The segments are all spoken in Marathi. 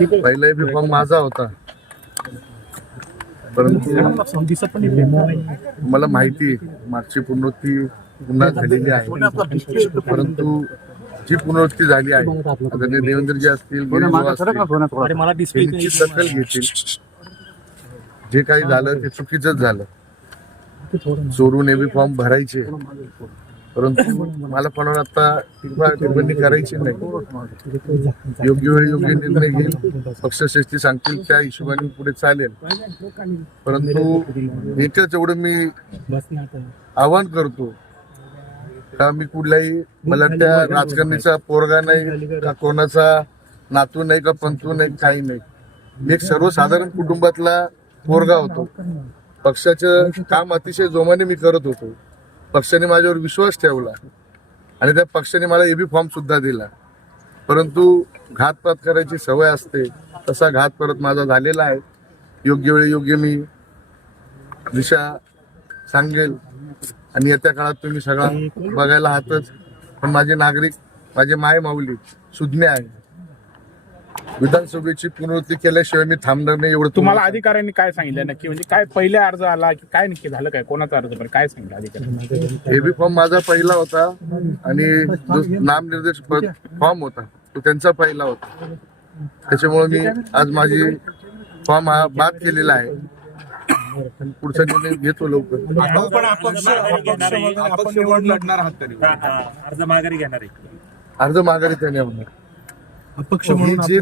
पहिला एबी फॉर्म माझा होता, परंतु मला माहिती मागची पुनरावृत्ती पुन्हा झालेली आहे. परंतु जी पुनरावृत्ती झाली आहे, आदरणीय देवेंद्रजी असतील, त्यांची दखल घेतील. जे काही झालं ते चुकीचंच झालं. चोरून एबी फॉर्म भरायचे, परंतु मला पण आता टिप्पणी करायची नाही. योग्य वेळी योग्य निर्णय घेईल, पक्षश्रेष्ठी सांगतील त्या हिशोबाने पुढे चालेल. परंतु एकच एवढं मी आवाहन करतो का मी कुठल्याही मला त्या राजकारणीचा पोरगा नाही का कोणाचा नातू नाही का पंतू नाही, काही नाही. मी एक सर्वसाधारण कुटुंबातला पोरगा होतो. पक्षाचं काम अतिशय जोमाने मी करत होतो. पक्षाने माझ्यावर विश्वास ठेवला आणि त्या पक्षाने मला एबी फॉर्म सुद्धा दिला. परंतु घातपात करायची सवय असते, तसा घात परत माझा झालेला आहे. योग्य वेळी योग्य मी दिशा सांगेल आणि येत्या काळात तुम्ही सगळा बघायला आहातच. पण माझे नागरिक, माझे माय माऊली सुज्ञ आहे. विधानसभेची पुनरावृत्ती केल्याशिवाय मी थांबणार नाही. एवढं तुम्हाला अधिकाऱ्यांनी काय सांगितलं नक्की, म्हणजे काय पहिले अर्ज आला की काय नक्की झालं, काय कोणाचा अर्ज, पण काय सांगितलं अधिकाऱ्यांनी? एबी फॉर्म माझा पहिला होता आणि जो नामनिर्देश फॉर्म होता तो त्यांचा पहिला होता. त्याच्यामुळे मी आज माझी फॉर्म हा बाद केलेला आहे. पुढचा निर्णय घेतो लवकर. अर्ज माघारी त्याने होणार. ही जी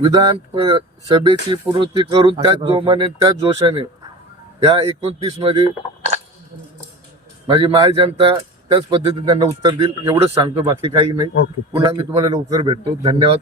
विधान सभेची पुनरावृत्ती करून त्याच जोमाने त्याच जोशाने या 29 मध्ये माझी माय जनता त्याच पद्धतीने त्यांना उत्तर देईल एवढंच सांगतो. बाकी काही नाही. पुन्हा मी तुम्हाला लवकर भेटतो. धन्यवाद.